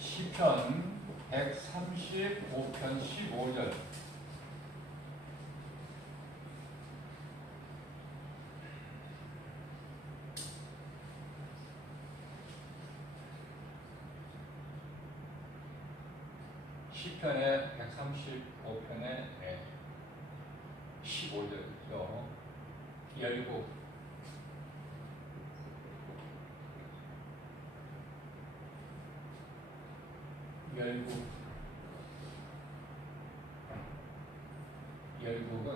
시편 135편 15절. 시편의 135편의 15절이죠. 열국. 열국은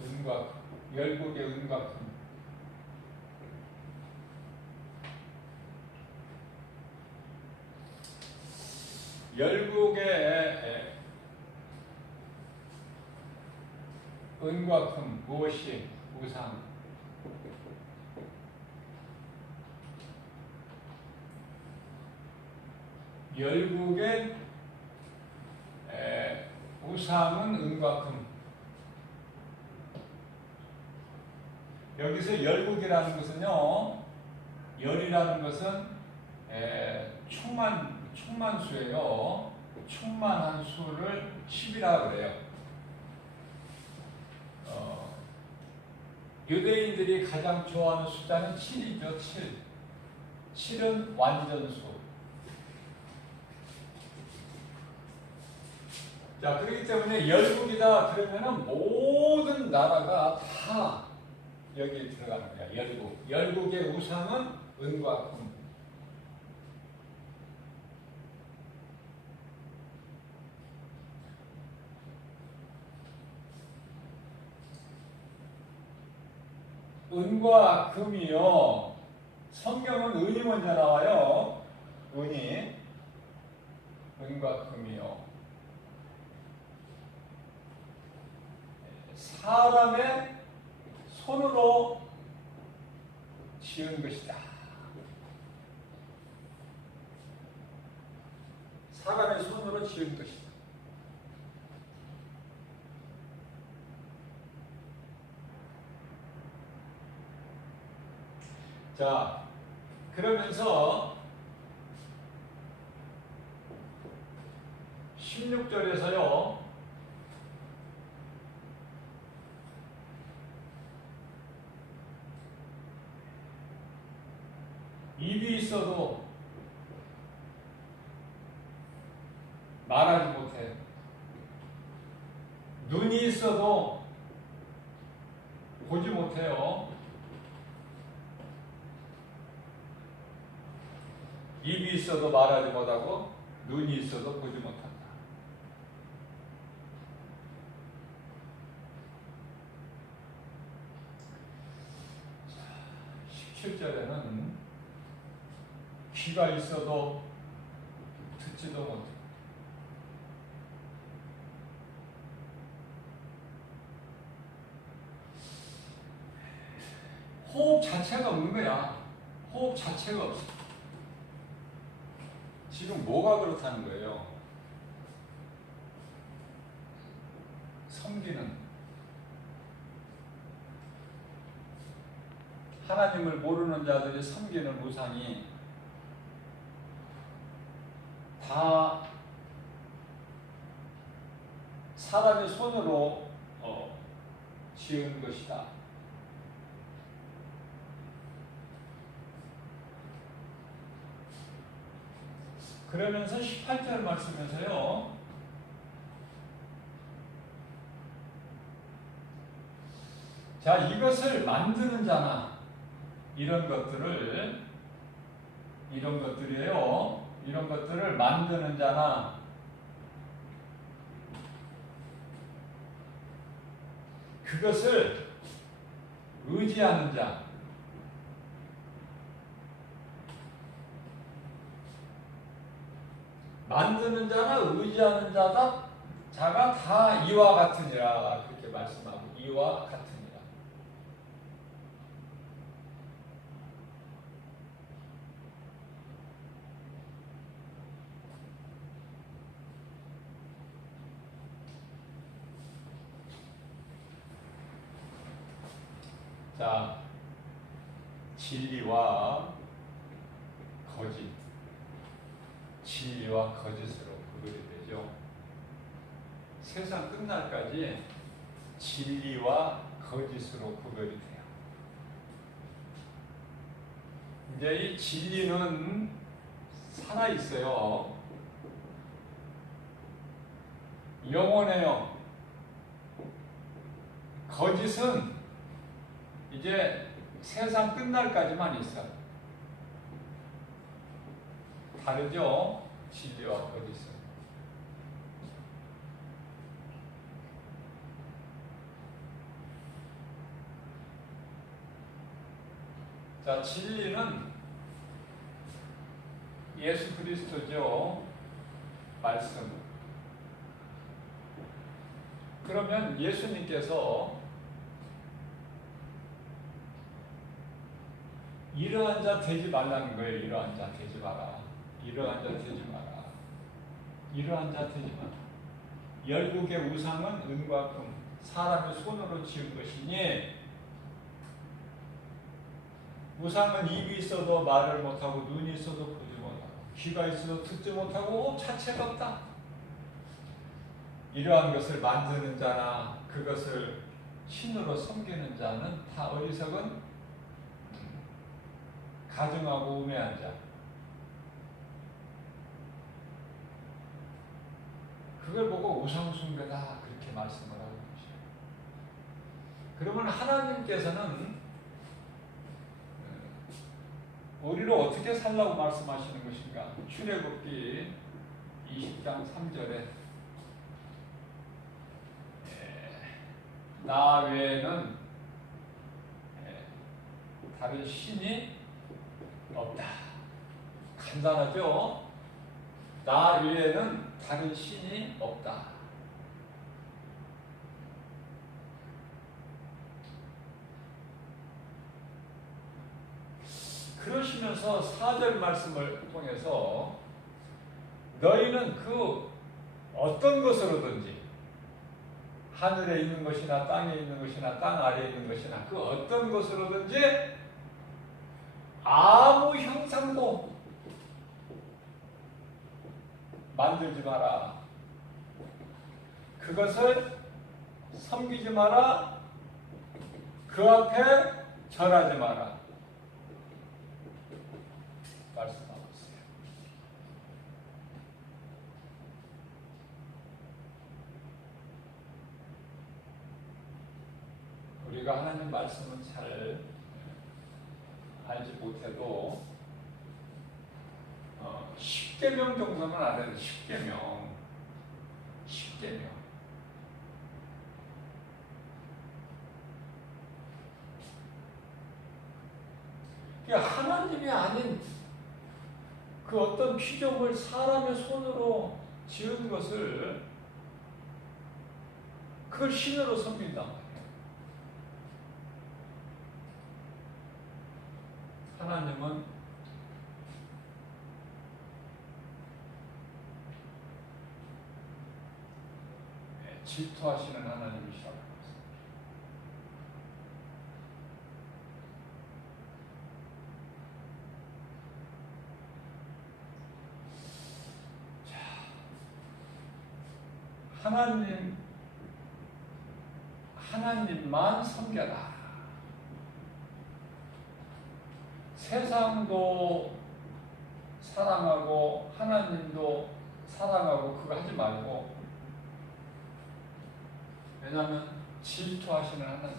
은과 열국의 은과 금. 열국의 은과 금 무엇이 우상? 열국의 우상은 은과 금. 여기서 열국이라는 것은요, 열이라는 것은 충만수예요. 충만한 수를 10이라 그래요. 유대인들이 가장 좋아하는 숫자는 7이죠. 7. 7은 완전수. 자, 그렇기 때문에 열국이다 그러면은 모든 나라가 다 여기에 들어가는 거야. 열국. 열국의 우상은 은과 금. 은과 금이요. 성경은 은이 먼저 나와요. 은이. 은과 금이요. 사람의 손으로 지은 것이다. 사람의 손으로 지은 것이다. 자, 그러면서 16절에서요. 입이 있어도 말하지 못해. 눈이 있어도 보지 못해요. 입이 있어도 말하지 못하고 눈이 있어도 보지 못한다. 자, 17절에는 귀가 있어도 듣지도 못해. 호흡 자체가 없는 거야. 호흡 자체가 없어. 지금 뭐가 그렇다는 거예요? 섬기는. 하나님을 모르는 자들이 섬기는 우상이 다 사람의 손으로 지은 것이다. 그러면서 18절 말씀에서요. 자, 이것을 만드는 자나 이런 것들이에요. 이런 것들을 만드는 자나 그것을 의지하는 자, 만드는 자나 의지하는 자가 다 이와 같으니라 그렇게 말씀하고 이와 같으니라. 자, 진리와 거짓, 진리와 거짓으로 구별이 되죠. 세상 끝날까지 진리와 거짓으로 구별이 돼요. 이제 이 진리는 살아있어요. 영원해요. 거짓은 이제 세상 끝날까지만 있어요. 다르죠? 진리와 거짓은. 자, 진리는 예수 그리스도죠. 말씀. 그러면 예수님께서 이러한 자 되지 말라는 거예요. 이러한 자 되지 마라. 이러한 자 되지 마라. 이러한 자 되지 마라. 열국의 우상은 은과 금, 사람의 손으로 지은 것이니 우상은 입이 있어도 말을 못하고 눈이 있어도 보지 못하고 귀가 있어도 듣지 못하고 자체가 없다. 이러한 것을 만드는 자나 그것을 신으로 섬기는 자는 다 어리석은 가증하고 우매한 자. 그걸 보고 우상숭배다 그렇게 말씀을 하는 것이에요. 그러면 하나님께서는 우리를 어떻게 살라고 말씀하시는 것인가? 출애굽기 20장 3절에 나 외에는 다른 신이 없다. 간단하죠? 나 외에는 다른 신이 없다. 그러시면서 4절 말씀을 통해서 너희는 그 어떤 것으로든지 하늘에 있는 것이나 땅에 있는 것이나 땅 아래에 있는 것이나 그 어떤 것으로든지 아무 형상도 만들지 마라. 그것을 섬기지 마라. 그 앞에 절하지 마라. 말씀하고 있어요. 우리가 하나님 말씀은 잘 알지 못해도 10계명 정도는 알아요. 10계명. 10계명. 하나님이 아닌 그 어떤 피조물 사람의 손으로 지은 것을 그걸 신으로 섬긴단 말이에요. 하나님은 질투하시는 하나님이시라고 했습니다. 하나님만 섬겨라. 세상도 사랑하고 하나님도 사랑하고 그거 하지 말고. 왜냐하면 질투하시는 하나님.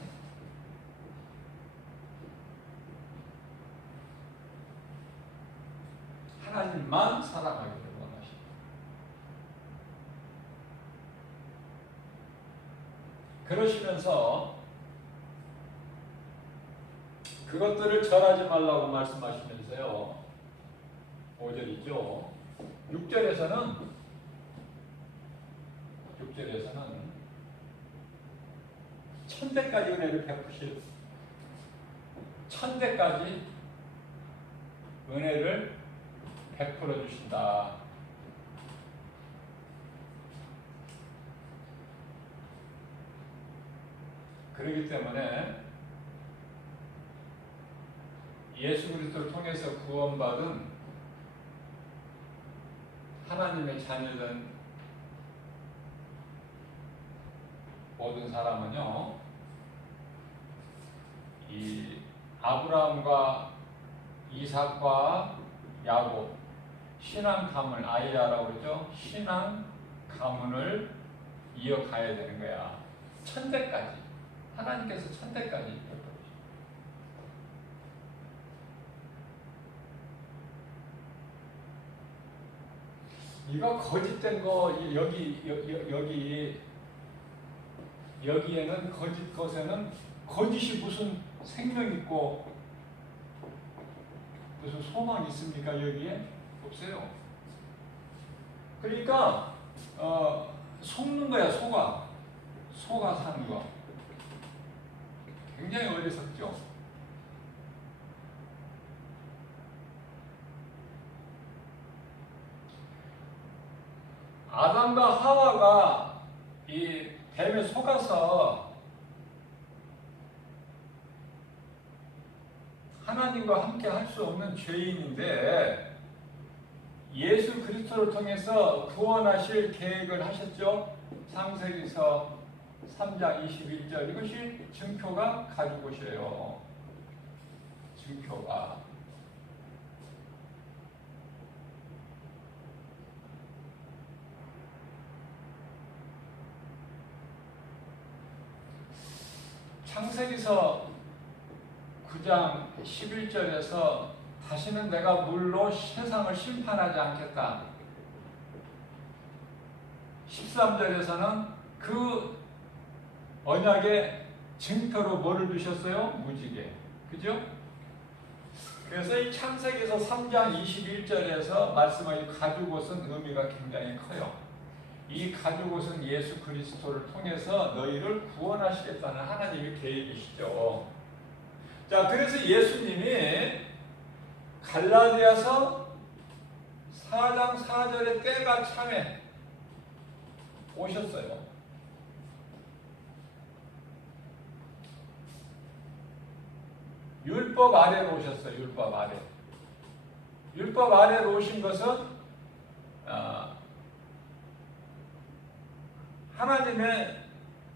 하나님만 사랑하기를 원하십니다. 그러시면서 그것들을 절하지 말라고 말씀하시면서요. 5절이죠. 6절에서는 천대까지 은혜를 베푸실, 천대까지 은혜를 베풀어 주신다. 그렇기 때문에 예수 그리스도를 통해서 구원받은 하나님의 자녀된 모든 사람은요, 이 아브라함과 이삭과 야곱, 신앙 가문, 아이야라고 그러죠. 신앙 가문을 이어가야 되는 거야. 천대까지. 하나님께서 천대까지 이끌어버리죠. 이거 거짓된 거, 여기에는 거짓 것에는 거짓이 무슨 생명 있고 무슨 소망이 있습니까? 여기에 없어요. 그러니까 속는 거야. 속아 사는 거. 굉장히 어리석죠. 아담과 하와가 이 뱀에 속아서 하나님과 함께 할 수 없는 죄인인데 예수 그리스도를 통해서 구원하실 계획을 하셨죠. 창세기서 3장 21절. 이것이 증표가 가지고 오셔요. 증표가. 창세기서 9장 11절에서 다시는 내가 물로 세상을 심판하지 않겠다. 13절에서는 그 언약의 증표로 뭐를 두셨어요? 무지개. 그죠? 그래서 이 창세기서 3장 21절에서 말씀하신 가죽옷은 의미가 굉장히 커요. 이 가죽옷은 예수 그리스도를 통해서 너희를 구원하시겠다는 하나님의 계획이시죠. 자, 그래서 예수님이 갈라디아서 4장 4절에 때가 참에 오셨어요. 율법 아래로 오셨어요. 율법 아래. 율법 아래로 오신 것은 하나님의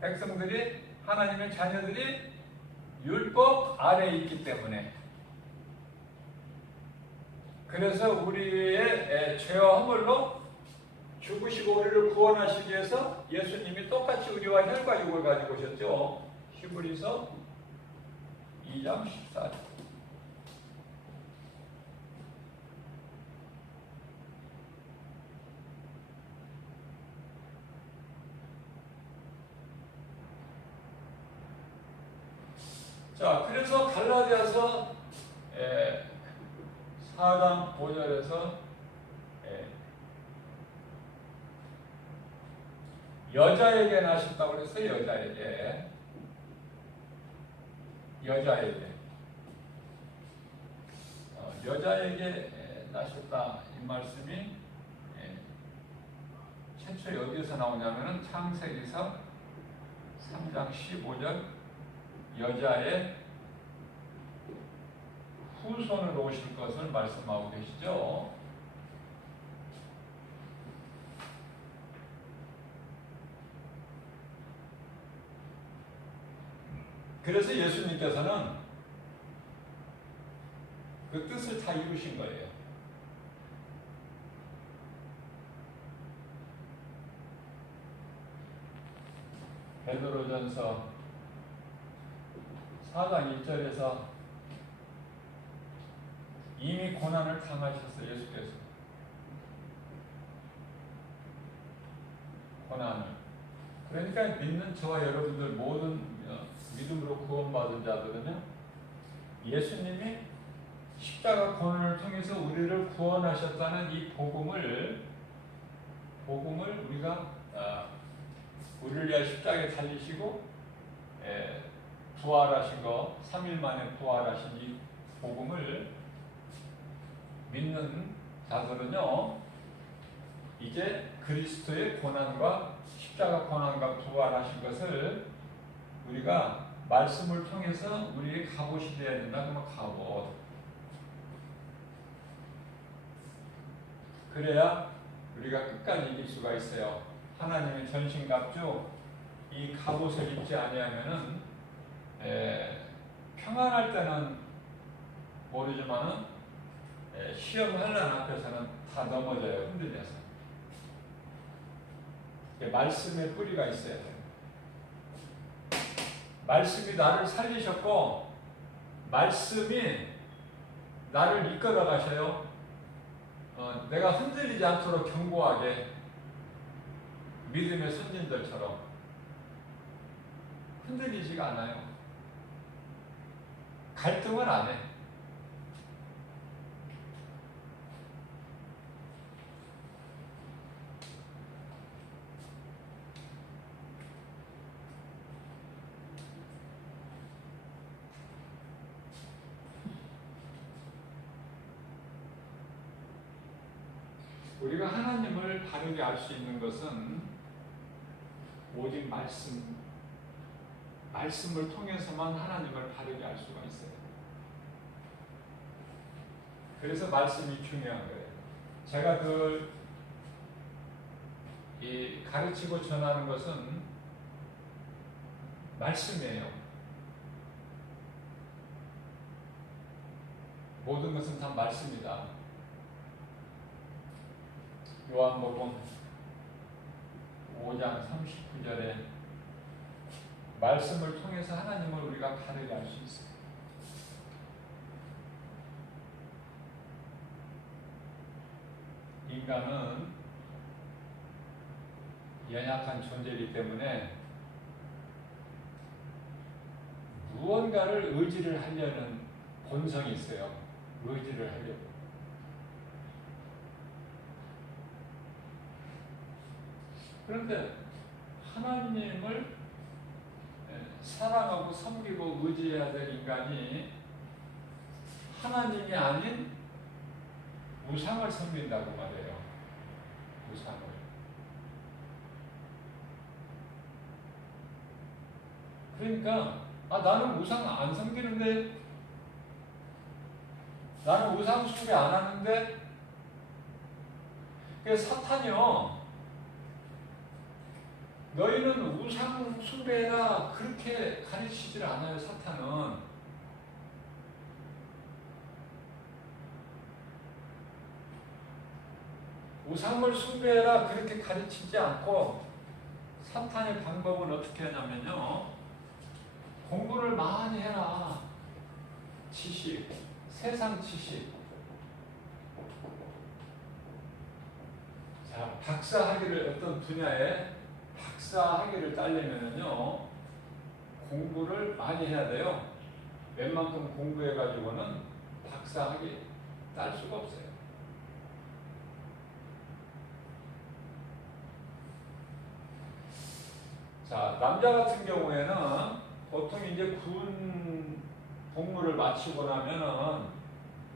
백성들이, 하나님의 자녀들이 율법 아래에 있기 때문에, 그래서 우리의 죄와 허물로 죽으시고 우리를 구원하시기 위해서 예수님이 똑같이 우리와 혈과 육을 가지고 오셨죠. 히브리서 2장 14절. 자, 그래서 갈라디아서 4장 5절에서 여자에게 나셨다고 그랬어요. 여자에게 나셨다. 이 말씀이 최초 어디에서 나오냐면은 창세기서 3장 15절 여자의 후손으로 오실 것을 말씀하고 계시죠. 그래서 예수님께서는 그 뜻을 다 이루신 거예요. 베드로전서 4장 1절에서 이미 고난을 당하셨어요. 예수께서 고난을. 그러니까 믿는 저와 여러분들 모든 믿음으로 구원받은 자들은요, 예수님이 십자가 고난을 통해서 우리를 구원하셨다는 이 복음을 우리가 우리를 위하여 십자가에 달리시고 부활하신 거, 3일 만에 부활하신 이 복음을 믿는 자들은요, 이제 그리스도의 고난과 십자가 고난과 부활하신 것을 우리가 말씀을 통해서 우리의 갑옷이 되어야 된다. 그러면 갑옷. 그래야 우리가 끝까지 이길 수가 있어요. 하나님의 전신갑주 이 갑옷을 입지 아니하면은 평안할 때는 모르지만은 시험 환난 앞에서는 다 넘어져요. 흔들려서. 말씀의 뿌리가 있어야 돼요. 말씀이 나를 살리셨고 말씀이 나를 이끌어 가셔요. 내가 흔들리지 않도록 견고하게 믿음의 선진들처럼 흔들리지가 않아요. 갈등은 안 해. 우리가 하나님을 바르게 알 수 있는 것은 오직 말씀을 통해서만 하나님을 바르게 알 수가 있어요. 그래서 말씀이 중요한 거예요. 제가 이 가르치고 전하는 것은 말씀이에요. 모든 것은 다 말씀이다. 요한복음 5장 39절에 말씀을 통해서 하나님을 우리가 바르게 알 수 있어요. 인간은 연약한 존재이기 때문에 무언가를 의지를 하려는 본성이 있어요. 의지를 하려고. 그런데 하나님을 사랑하고 섬기고 의지해야 될 인간이 하나님이 아닌 우상을 섬긴다고 말해요. 우상을. 그러니까 나는 우상 안 섬기는데, 나는 우상 숭배 안 하는데, 그래서 사탄이요, 너희는 우상 숭배라 그렇게 가르치질 않아요. 사탄은 우상을 숭배라 그렇게 가르치지 않고, 사탄의 방법은 어떻게 하냐면요, 공부를 많이 해라. 지식, 세상 지식. 자, 박사학위를 어떤 분야에 박사학위를 따려면요, 공부를 많이 해야 돼요. 웬만큼 공부해가지고는 박사학위 딸 수가 없어요. 자, 남자 같은 경우에는 보통 이제 군 복무를 마치고 나면은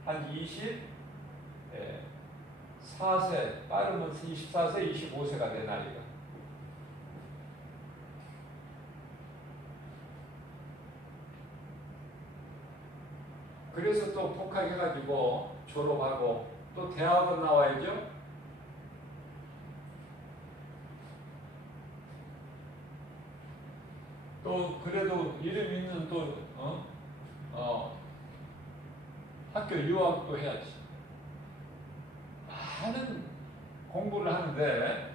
한 24세, 빠르면 24세, 25세가 된 나이가. 그래서 또 복학해가지고 졸업하고 또 대학원 나와야죠. 또 그래도 이름 있는 또 학교 유학도 해야지. 많은 공부를 하는데,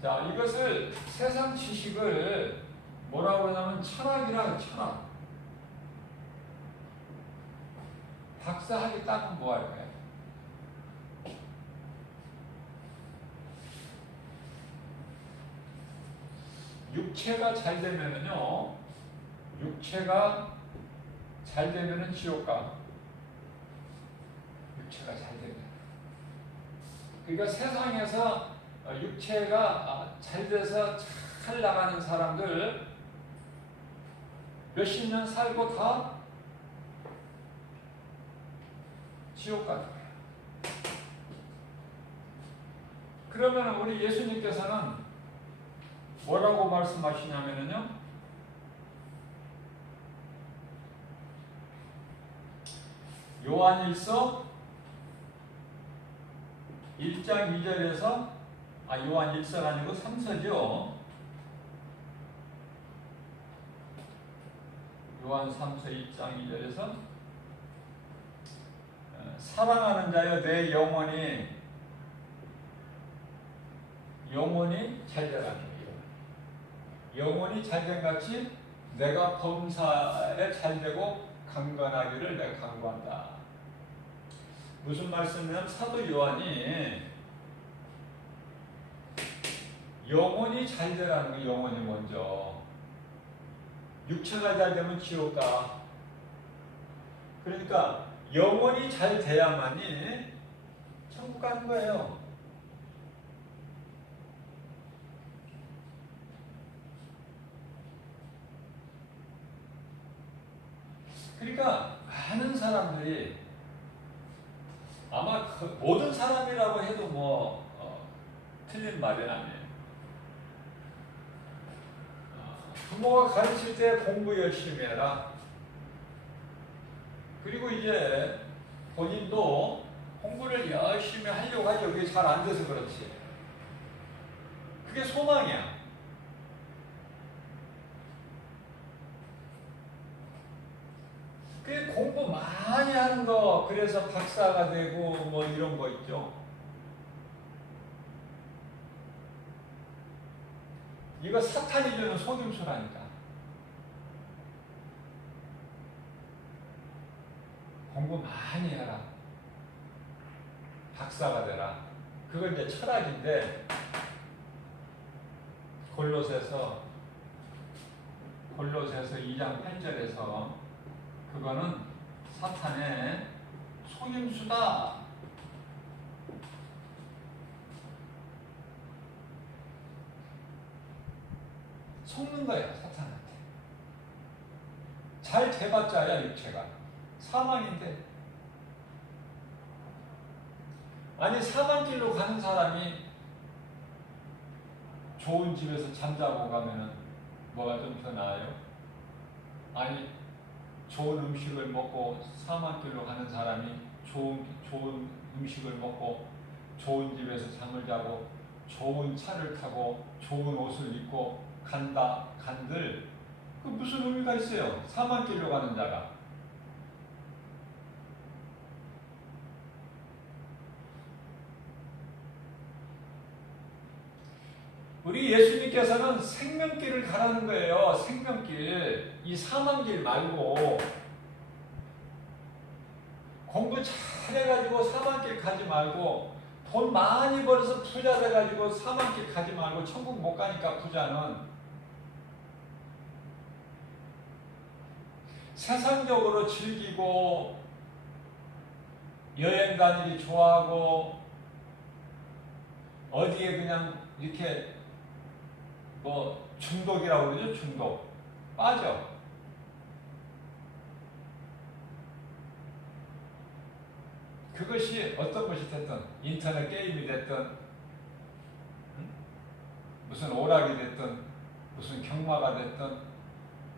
자, 이것을 세상 지식을 뭐라고 하냐면 철학이라는 철학. 박사학위 따면 뭐 할 거야? 육체가 잘 되면은요, 육체가 잘 되면은 지옥 가. 육체가 잘 되면. 그러니까 세상에서 육체가 잘 돼서 잘 나가는 사람들 몇십 년 살고 다 지옥 가는 거예요. 그러면 우리 예수님께서는 뭐라고 말씀하시냐면요, 요한일서 1장 2절에서 요한 1서가 아니고 3서죠. 요한 3서 1장 2절에서 사랑하는 자여 내 영혼이 잘되라. 영혼이 잘된 같이 내가 범사에 잘되고 강건하기를 내가 간구한다. 무슨 말씀이냐면 사도 요한이 영혼이 잘되라는 거. 영혼이 먼저. 육체가 잘되면 지옥 가. 그러니까 영혼이 잘 돼야만이 천국 가는 거예요. 그러니까 많은 사람들이 아마 모든 사람이라고 해도 틀린 말은 아니에요. 부모가 가르칠 때 공부 열심히 해라. 그리고 이제 본인도 공부를 열심히 하려고 하죠. 그게 잘 안 돼서 그렇지. 그게 소망이야. 그 공부 많이 하는 거, 그래서 박사가 되고 이런 거 있죠. 이거 사탄이 주는 속임수라니까. 공부 많이 해라. 박사가 되라. 그건 이제 철학인데, 골로새서 2장 8절에서 그거는 사탄의 속임수다. 속는 거예요, 사탄한테. 잘 돼봤자야, 육체가. 사망인데. 아니, 사망길로 가는 사람이 좋은 집에서 잠자고 가면은 뭐가 좀 더 나아요? 아니, 좋은 음식을 먹고 사망길로 가는 사람이 좋은 음식을 먹고 좋은 집에서 잠을 자고 좋은 차를 타고 좋은 옷을 입고 간들 그 무슨 의미가 있어요? 사망길로 가는 자가. 우리 예수님께서는 생명길을 가라는 거예요. 생명길. 이 사망길 말고 공부 잘해가지고 사망길 가지 말고 돈 많이 벌어서 부자 돼가지고 사망길 가지 말고 천국 못 가니까 부자는 세상적으로 즐기고 여행 다니기 좋아하고 어디에 그냥 이렇게 중독이라고 그러죠. 중독. 빠져. 그것이 어떤 것이 됐든 인터넷 게임이 됐든 무슨 오락이 됐든 무슨 경마가 됐든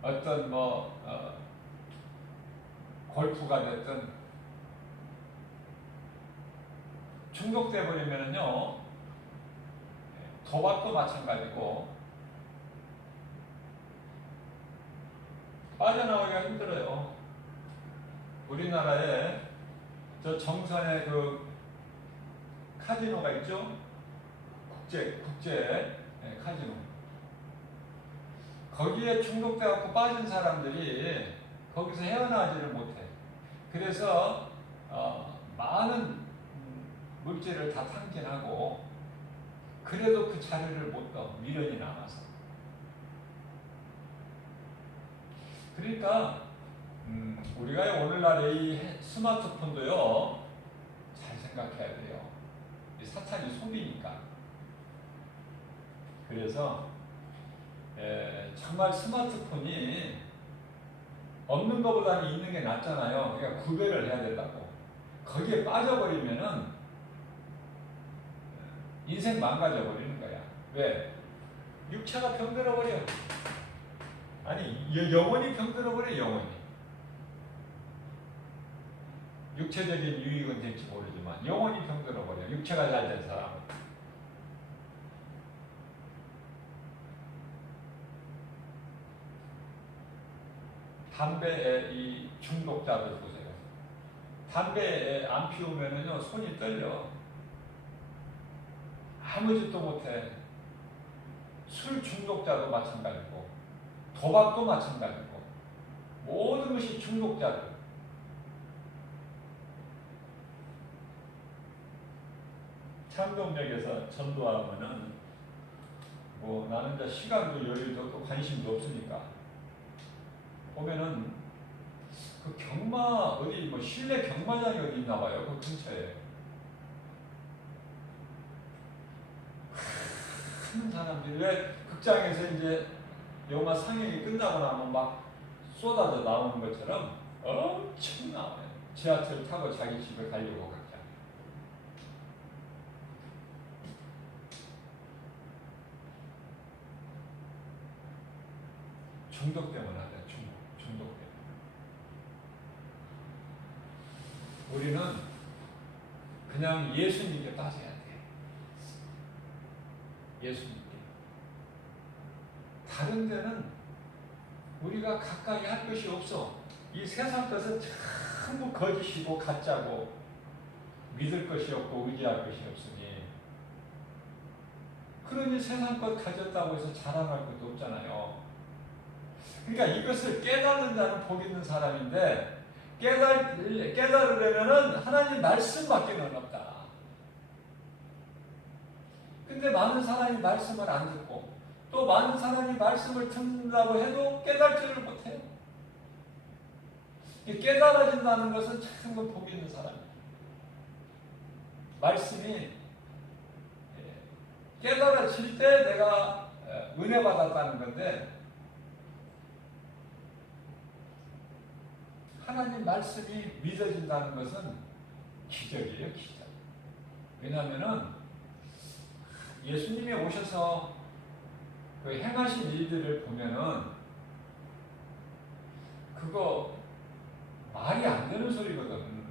어떤 골프가 됐든 중독돼 버리면은요 도박도 마찬가지고 빠져나오기가 힘들어요. 우리나라에 저 정선에 그 카지노가 있죠? 국제 카지노. 거기에 중독돼갖고 빠진 사람들이 거기서 헤어나지를 못해. 그래서 많은 물질을 다 탕진하고 그래도 그 자리를 못 떠. 미련이 남아서. 그러니까 우리가 오늘날 이 스마트폰도요 잘 생각해야 돼요. 이 사탄이 속이니까. 그래서 정말 스마트폰이 없는 것보다는 있는 게 낫잖아요. 그러니까 구별을 해야 된다고. 거기에 빠져버리면은 인생 망가져버리는 거야. 왜? 육체가 병들어버려. 아니 영혼이 병들어버려. 영혼이. 육체적인 유익은 될지 모르지만 영원히 병들어 버려. 육체가 잘 된 사람은. 담배에 이 중독자들 보세요. 담배 안 피우면은요 손이 떨려. 아무 짓도 못해. 술 중독자도 마찬가지고 도박도 마찬가지고 모든 것이 중독자들. 창동역에서 전도하면은 뭐 나는 이제 시간도 여유도 또 관심도 없으니까 보면은 그 경마 어디 뭐 실내 경마장이 어디 있나 봐요. 그 근처에 큰 사람들이 왜 극장에서 이제 영화 상영이 끝나고 나면 막 쏟아져 나오는 것처럼 엄청 나와요. 지하철 타고 자기 집에 가려고 각자. 중독 때문에 하죠. 중독 때문에. 우리는 그냥 예수님께 빠져야 돼. 예수님께. 다른 데는 우리가 가까이 할 것이 없어. 이 세상 것은 전부 거짓이고 가짜고 믿을 것이 없고 의지할 것이 없으니 그러니 세상 것 가졌다고 해서 자랑할 것도 없잖아요. 그러니까 이것을 깨닫는 자는 복 있는 사람인데 깨달으려면 하나님 말씀밖에는 없다. 근데 많은 사람이 말씀을 안 듣고 또 많은 사람이 말씀을 듣는다고 해도 깨달지를 못해요. 깨달아진다는 것은 참 복 있는 사람이에요. 말씀이 깨달아질 때 내가 은혜 받았다는 건데 하나님 말씀이 믿어진다는 것은 기적이에요, 기적. 왜냐하면은 예수님이 오셔서 그 행하신 일들을 보면은 그거 말이 안 되는 소리거든.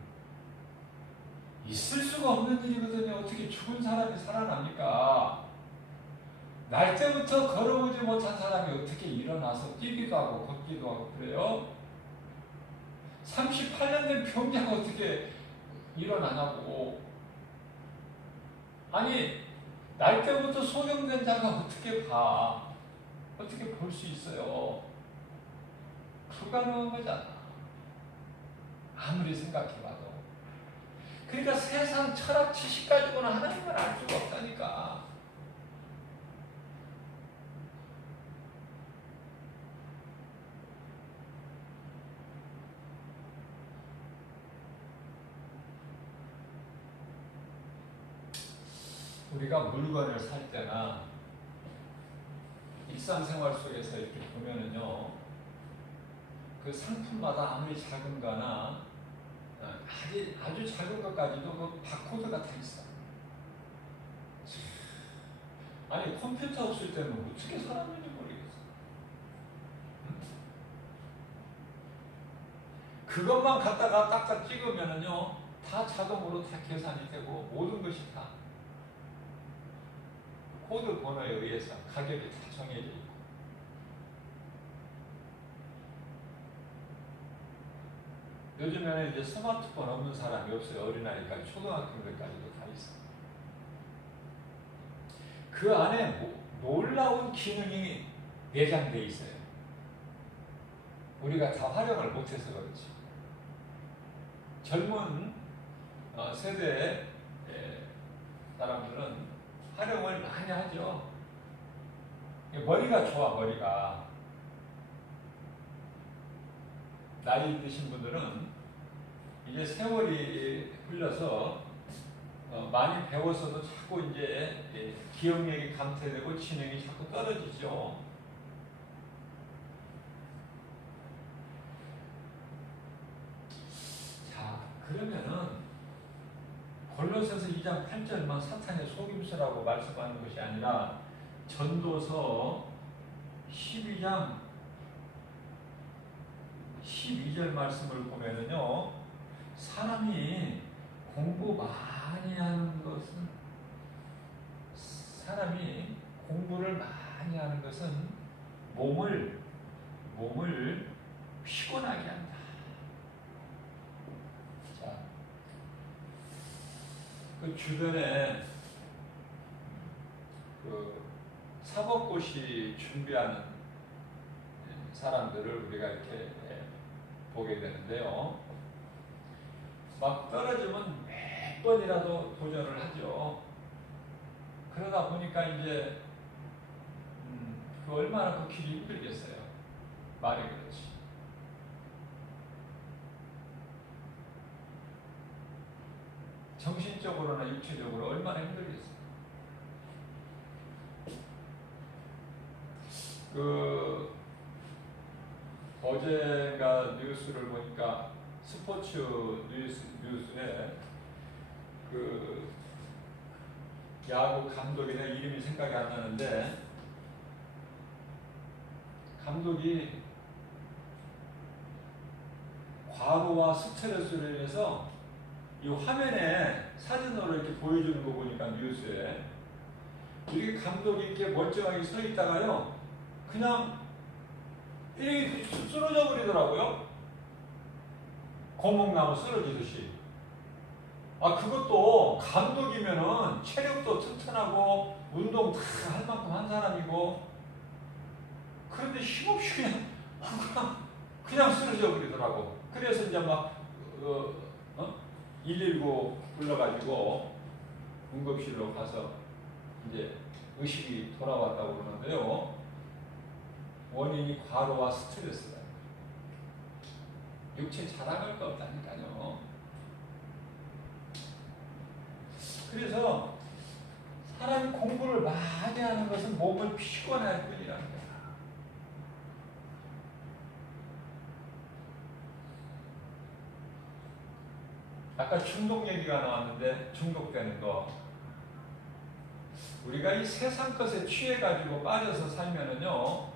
있을 수가 없는 일이거든요. 어떻게 죽은 사람이 살아납니까? 날 때부터 걸어오지 못한 사람이 어떻게 일어나서 뛰기도 하고 걷기도 하고 그래요? 38년 된 병자가 어떻게 일어나냐고. 아니 날 때부터 소경된 자가 어떻게 봐? 어떻게 볼 수 있어요? 불가능한 거잖아. 아무리 생각해봐도. 그러니까 세상 철학 지식 가지고는 하나님을 알 수가 없다니까. 우리가 물건을 살 때나 일상생활 속에서 이렇게 보면은요, 그 상품마다 아무리 작은 거나 아주 작은 것까지도 그 바코드가 다 있어. 아니 컴퓨터 없을 때는 어떻게 살았는지 모르겠어. 그것만 갖다가 딱딱 찍으면은요, 다 자동으로 다 계산이 되고 모든 것이 다 코드 번호에 의해서 가격이 다 정해져 있고. 요즘에는 이제 스마트폰 없는 사람이 없어요. 어린아이까지 초등학생들까지도 다 있어. 그 안에 놀라운 기능이 내장되어 있어요. 우리가 다 활용을 못해서 그렇지. 젊은 세대의 사람들은 활용을 많이 하죠. 머리가 좋아, 머리가. 나이 드신 분들은 이제 세월이 흘러서 많이 배워서도 자꾸 이제 기억력이 감퇴되고 지능이 자꾸 떨어지죠. 자, 그러면은 골로새서 2장 8절만 사탄의 속임수라고 말씀하는 것이 아니라 전도서 12장 12절 말씀을 보면은요, 사람이 공부 많이 하는 것은 사람이 공부를 많이 하는 것은 몸을 피곤하게 한다. 자, 그 주변에 그 사법고시 준비하는 사람들을 우리가 이렇게 보게 되는데요. 막 떨어지면 몇 번이라도 도전을 하죠. 그러다 보니까 이제 그 얼마나 그 길이 힘들겠어요. 말이 그렇지. 정신적으로나 육체적으로 얼마나 힘들겠어요. 그 어제가 뉴스를 보니까 스포츠 뉴스에 그 야구 감독이 내 이름이 생각이 안 나는데 감독이 과로와 스트레스로 인해서 이 화면에 사진으로 이렇게 보여주는 거 보니까 뉴스에 이렇게 감독이 이렇게 멀쩡하게 서 있다가요 그냥 이렇게 쓰러져 버리더라고요. 거목나무 쓰러지듯이. 아 그것도 감독이면은 체력도 튼튼하고 운동 다 할 만큼 한 사람이고 그런데 힘없이 그냥 쓰러져 버리더라고. 그래서 이제 막 119 불러가지고 응급실로 가서 이제 의식이 돌아왔다고 그러는데요. 원인이 과로와 스트레스다. 육체 자랑할 거 없다니까요. 그래서 사람이 공부를 많이 하는 것은 몸을 피곤할 뿐이라는 거야. 아까 중독 얘기가 나왔는데 중독되는 거. 우리가 이 세상 것에 취해가지고 빠져서 살면은요.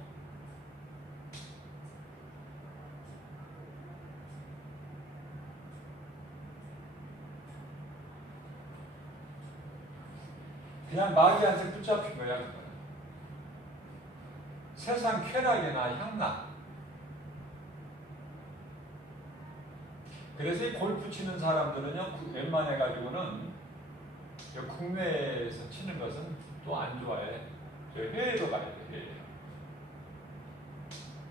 그냥 마귀한테 붙잡힌 거야. 그거는. 세상 쾌락이나 향락. 그래서 이 골프 치는 사람들은요, 웬만해가지고는 국내에서 치는 것은 또 안 좋아해. 해외로 가야 돼, 해외.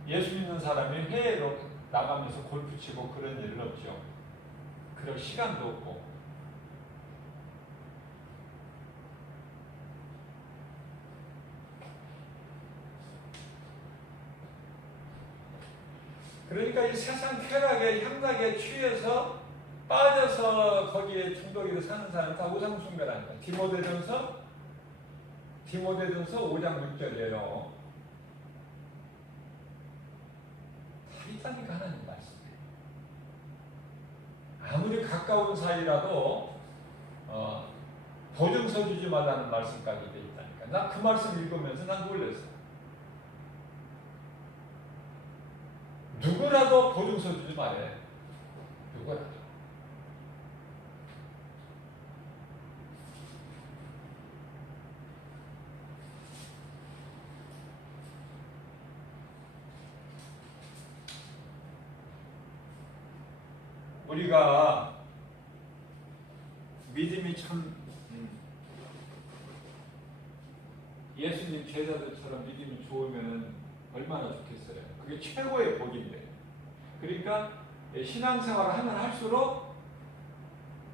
예수 믿는 사람이 해외로 나가면서 골프 치고 그런 일은 없죠. 그럴 시간도 없고. 그러니까 이 세상 쾌락에 향락에 취해서 빠져서 거기에 중독이 사는 사람 다 우상숭배라는 거야. 디모데전서 5장 6절이에요. 다 있다니까 하나님 말씀에. 아무리 가까운 사이라도 보증서 주지 말라는 말씀까지 돼 있다니까. 나 그 말씀 읽으면서 난 놀랐어. 누구라도 보증서 주지 말래. 누구라도. 우리가 믿음이 참 예수님 제자들처럼 믿음이 좋으면 얼마나 좋겠어요. 그게 최고의 복인데. 그러니까 신앙생활을 하면 할수록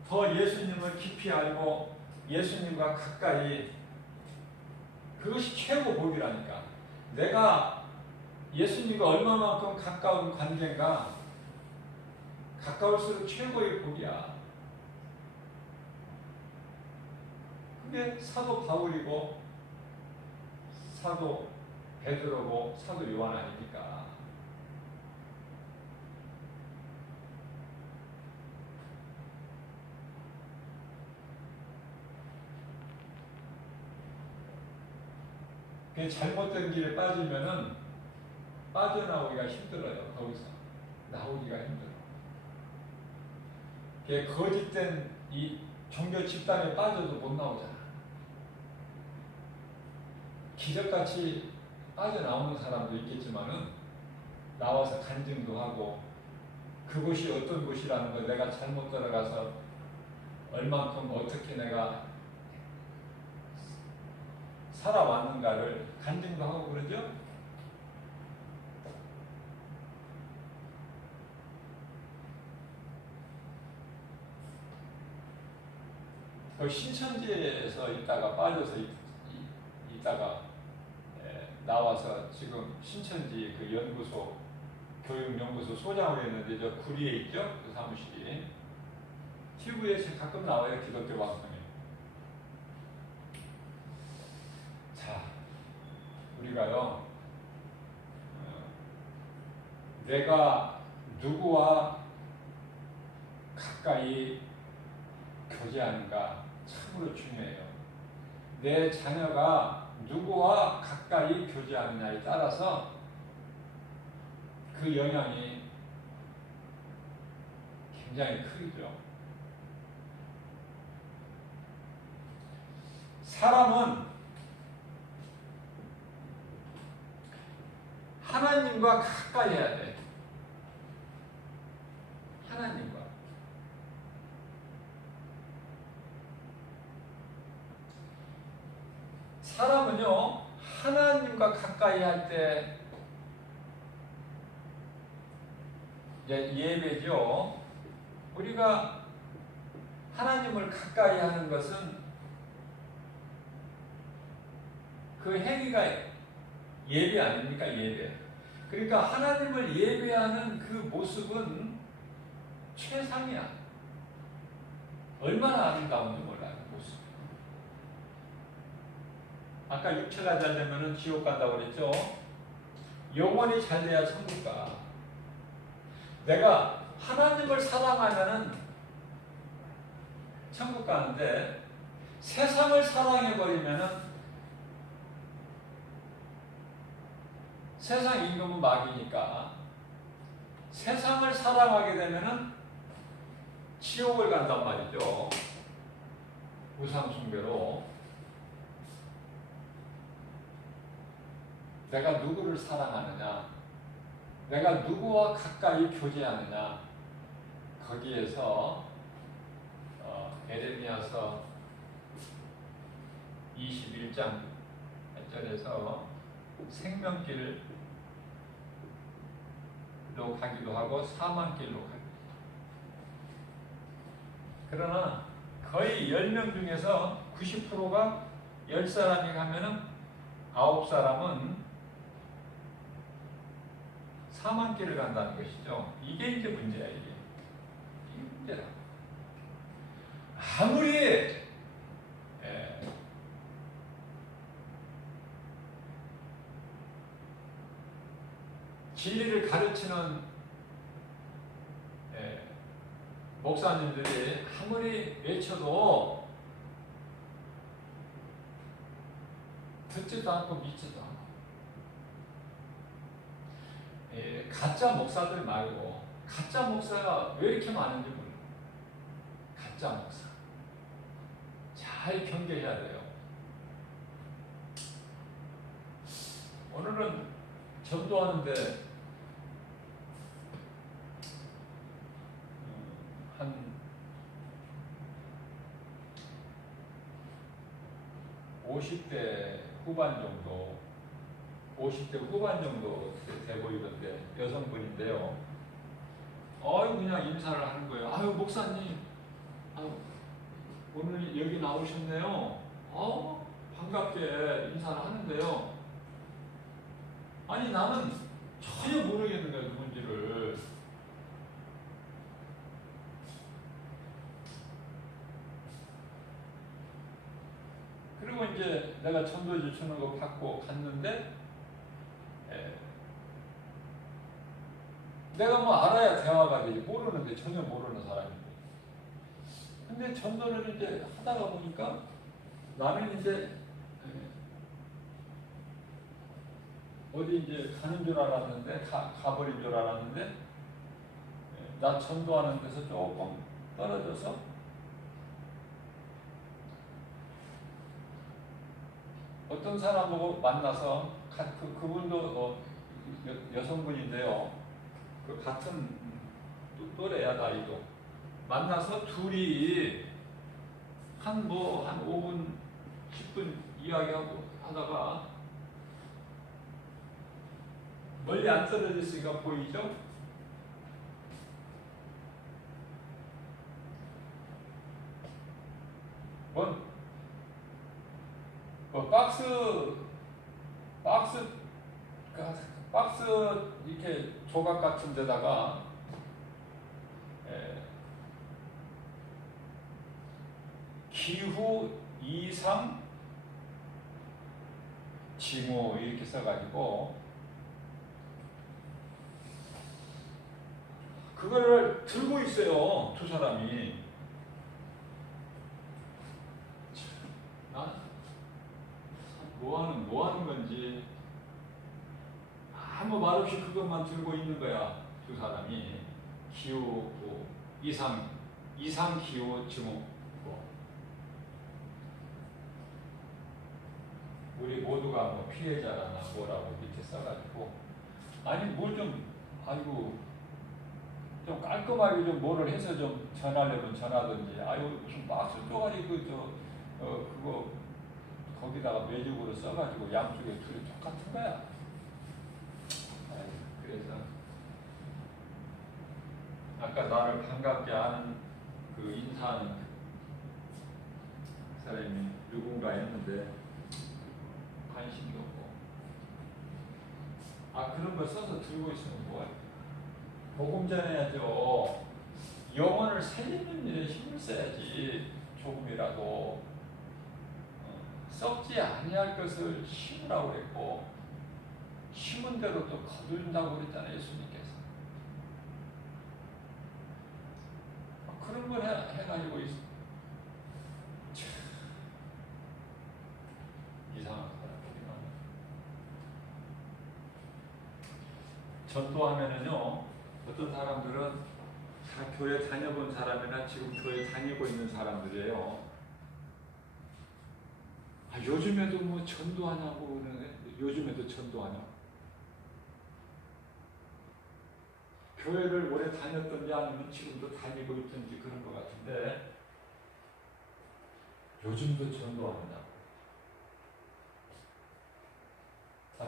더 예수님을 깊이 알고 예수님과 가까이, 그것이 최고 복이라니까. 내가 예수님과 얼마만큼 가까운 관계인가, 가까울수록 최고의 복이야. 그게 사도 바울이고 사도 베드로고 사도 요한 아닙니까? 그 잘못된 길에 빠지면은 빠져나오기가 힘들어요. 거기서 나오기가 힘들어. 거짓된 이 종교 집단에 빠져도 못 나오잖아. 기적같이 빠져나오는 사람도 있겠지만은 나와서 간증도 하고 그곳이 어떤 곳이라는 걸 내가 잘못 들어가서 얼만큼 어떻게 내가 살아왔는가를 간증도 하고 그러죠. 그 신천지에서 있다가 빠져서 있다가 나와서 지금 신천지 그 연구소 교육연구소 소장으로 했는데 저 구리에 있죠? 그 사무실이 TV에 가끔 나와요. 기독교 방송에. 자, 우리가요 내가 누구와 가까이 교제하는가 참으로 중요해요. 내 자녀가 누구와 가까이 교제하느냐에 따라서 그 영향이 굉장히 크죠. 사람은 하나님과 가까이 해야 돼. 하나님과. 사람은요, 하나님과 가까이 할 때 예배죠. 우리가 하나님을 가까이 하는 것은 그 행위가 예배 아닙니까? 예배. 그러니까 하나님을 예배하는 그 모습은 최상이야. 얼마나 아름다운지 몰라요. 모습. 아까 육체가 잘 되면은 지옥 간다고 그랬죠. 영혼이 잘 돼야 천국 가. 내가 하나님을 사랑하면은 천국 가는데 세상을 사랑해 버리면은 세상 임금은 마귀니까 세상을 사랑하게 되면은 지옥을 간단 말이죠. 우상 숭배로. 내가 누구를 사랑하느냐, 내가 누구와 가까이 교제하느냐, 거기에서 에레미야서 21장 8절에서 생명길로 가기도 하고 사망길로 가기도 하고. 그러나 거의 10명 중에서 90%가 10사람이 가면은 9사람은 사망길을 간다는 것이죠. 이게 이제 문제야, 이게. 이게 문제라. 아무리 진리를 가르치는 목사님들이 아무리 외쳐도 듣지도 않고 믿지도 않고 가짜 목사들 말고 가짜 목사가 왜 이렇게 많은지 몰라요. 가짜 목사 잘 경계해야 돼요. 오늘은 전도하는데 한 50대 후반 정도 50대 후반 정도 돼 보이던데 여성분인데요. 그냥 인사를 하는 거예요. 아유 목사님, 오늘 여기 나오셨네요. 반갑게 인사를 하는데요. 아니 나는 전혀 모르겠는 거예요, 누군지를. 그리고 이제 내가 전도지 주는 거 받고 갔는데 내가 뭐 알아야 대화가 되지, 모르는데 전혀 모르는 사람인데. 근데 전도를 이제 하다가 보니까 나는 이제 어디 이제 가는 줄 알았는데 가버린 줄 알았는데 나 전도하는 데서 조금 떨어져서 어떤 사람하고 만나서 그분도 여성분인데요. 그 같은 또래야 나이도. 만나서 둘이 한 5분 10분 이야기하고 하다가 멀리 안 떨어져 있으니까 보이죠? 박스 이렇게 조각 같은 데다가 기후 이상 징후 이렇게 써가지고 그거를 들고 있어요. 두 사람이. 뭐 하는 건지 아무 말 없이 그것만 들고 있는 거야. 두 사람이. 기후 이상 기후 징후. 우리 모두가 뭐 피해자라나 뭐라고 밑에 써가지고 아니 뭘 좀 아이고 좀 깔끔하게 좀 뭐를 해서 좀 전하려면 전하든지 아유 무슨 박스 쪼가리 그거 거기다가 매직으로 써가지고 양쪽에 둘이 똑같은 거야. 아유, 그래서 아까 나를 반갑게 하는 그 인사하는 그 사람이 누군가 했는데 관심도 없고 그런 걸 써서 들고 있으면 뭐야? 복음 전해야죠. 영혼을 살리는 일에 힘을 써야지. 조금이라도 썩지 아니할 것을 심으라고 그랬고 심은 대로 또 거둔다고 그랬잖아요. 예수님께서. 그런 걸 해가지고 이상한 사람들이나 전도하면은요 어떤 사람들은 다 교회 다녀본 사람이나 지금 교회 다니고 있는 사람들이에요. 요즘에도 뭐 전도하냐고 그러네. 요즘에도 전도하냐고. 교회를 오래 다녔던지 아니면 지금도 다니고 있던지 그런 것 같은데 요즘도 전도합니다.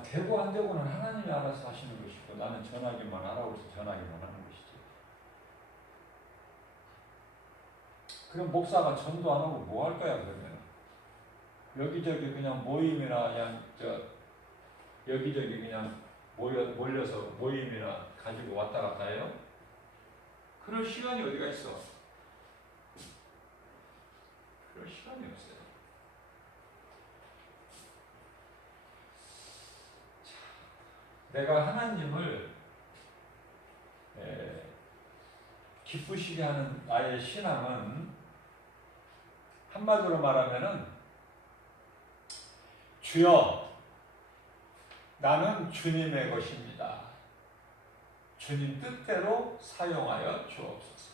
되고 안 되고는 하나님이 알아서 하시는 것이고 나는 전하기만 하라고 해서 전하기만 하는 것이지. 그럼 목사가 전도 안 하고 뭐 할 거야 그러면? 여기저기 그냥 모임이나 그냥 여기저기 그냥 몰려서 모임이나 가지고 왔다 갔다 해요? 그럴 시간이 어디가 있어? 그럴 시간이 없어요. 내가 하나님을 기쁘시게 하는 나의 신앙은 한마디로 말하면은 주여 나는 주님의 것입니다. 주님 뜻대로 사용하여 주옵소서.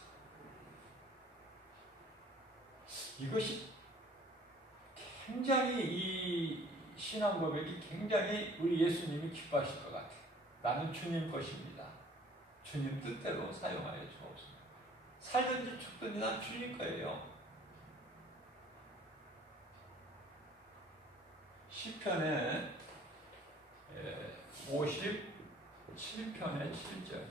이것이 굉장히 이 신앙 고백이 굉장히 우리 예수님이 기뻐하실 것 같아요. 나는 주님 것입니다. 주님 뜻대로 사용하여 주옵소서. 살든지 죽든지 난 주님 거예요. 시편에 57편의 7절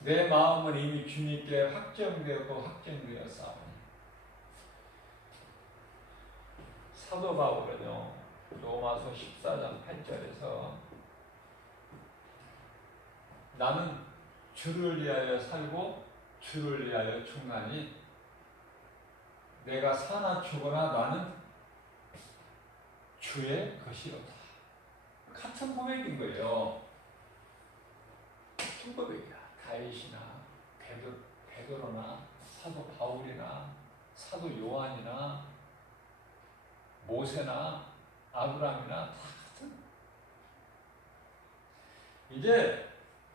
내 마음은 이미 주님께 확정되고 확정되었사오니. 사도 바울은요 로마서 14장 8절에서 나는 주를 위하여 살고 주를 위하여 죽나니 내가 사나 죽으나 나는 주의 것이로다. 같은 고백인 거예요. 같은 고백이야. 다윗이나 베드로나 사도 바울이나 사도 요한이나 모세나 아브라함이나 다 같은. 이제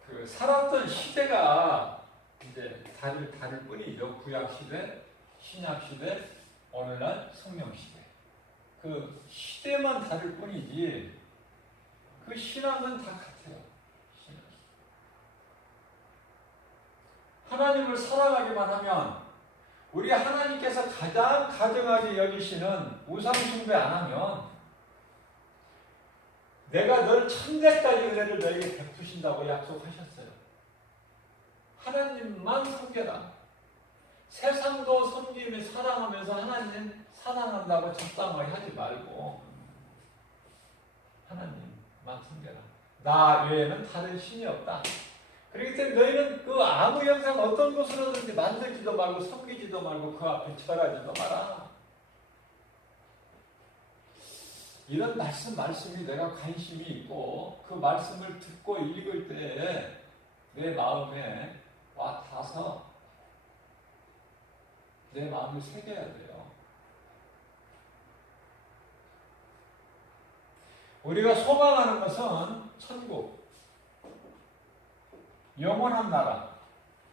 그 살았던 시대가 이제 다를 뿐이죠. 구약 시대, 신약 시대, 오늘날 성령 시대. 그 시대만 다를 뿐이지 그 신앙은 다 같아요. 신앙. 하나님을 사랑하기만 하면 우리 하나님께서 가장 가증하게 여기시는 우상 숭배 안 하면 내가 널 천대까지 은혜를 너에게 베푸신다고 약속하셨어요. 하나님만 섬겨라. 세상도 섬기며 사랑하면서 하나님 사랑한다고 적당하게 하지 말고 하나님만 섬겨라. 나 외에는 다른 신이 없다. 그렇기 때문에 너희는 그 아무 형상 어떤 것으로든지 만들지도 말고 섬기지도 말고 그 앞에 절하지도 마라. 이런 말씀이 내가 관심이 있고 그 말씀을 듣고 읽을 때 내 마음에 와 닿아서 내 마음을 새겨야 돼요. 우리가 소망하는 것은 천국, 영원한 나라,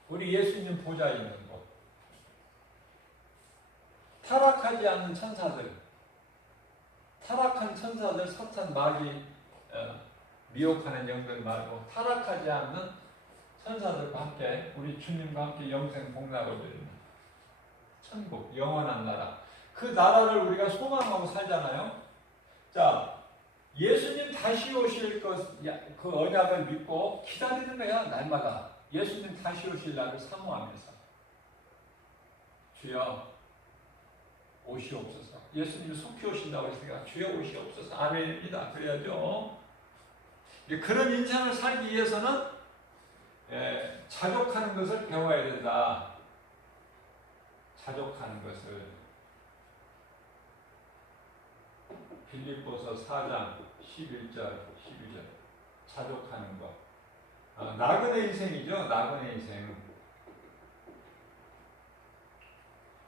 우리 예수님 보좌 있는 곳, 타락하지 않는 천사들, 타락한 천사들, 사탄, 마귀, 미혹하는 영들 말고 타락하지 않는 천사들과 함께 우리 주님과 함께 영생 복락을 누리는 천국, 영원한 나라. 그 나라를 우리가 소망하고 살잖아요. 자, 예수님 다시 오실 그 언약을 믿고 기다리는 거야. 날마다 예수님 다시 오실 날을 사모하면서 주여 오시옵소서. 예수님이 속히 오신다고 했으니까 주여 오시옵소서. 아멘입니다. 그래야죠. 그런 인생을 살기 위해서는 자족하는 것을 배워야 된다. 자족하는 것을. 빌립보서 4장 11절 12절 자족하는 것. 나그네 인생이죠. 나그네 인생.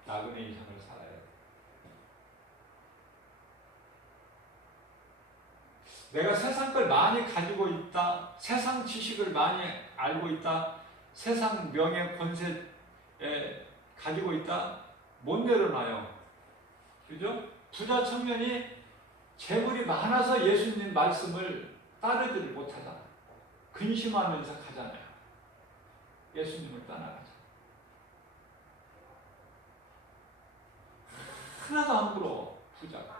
나그네 인생을 살아야 돼. 내가 세상 걸 많이 가지고 있다. 세상 지식을 많이 알고 있다. 세상 명예 권세 가지고 있다. 못 내려놔요. 그죠? 부자 청년이 재물이 많아서 예수님 말씀을 따르지를 못하잖아. 근심하면서 가잖아요. 예수님을 떠나가자. 하나도 안 부러워. 부자가.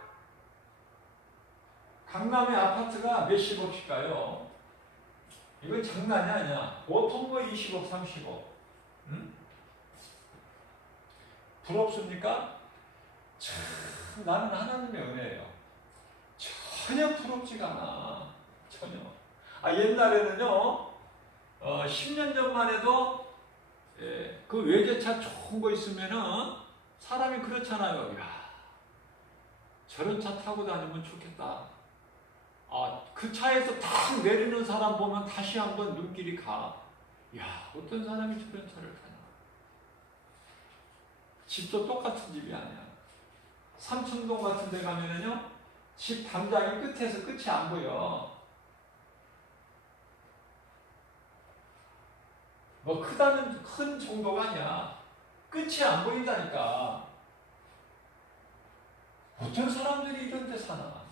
강남의 아파트가 몇십억씩 가요. 이건 장난이 아니야. 보통 뭐 20억, 30억. 응? 부럽습니까? 참 나는 하나님의 은혜예요. 전혀 부럽지가 않아. 전혀. 옛날에는요, 10년 전만 해도, 그 외제차 좋은 거 있으면은, 사람이 그렇잖아요. 야, 저런 차 타고 다니면 좋겠다. 그 차에서 딱 내리는 사람 보면 다시 한번 눈길이 가. 야, 어떤 사람이 저런 차를 타냐. 집도 똑같은 집이 아니야. 삼청동 같은 데 가면은요, 집 담장이 끝에서 끝이 안 보여. 뭐 크다는 큰 정도가 아니야. 끝이 안 보인다니까. 어떤 사람들이 이런 데 사나.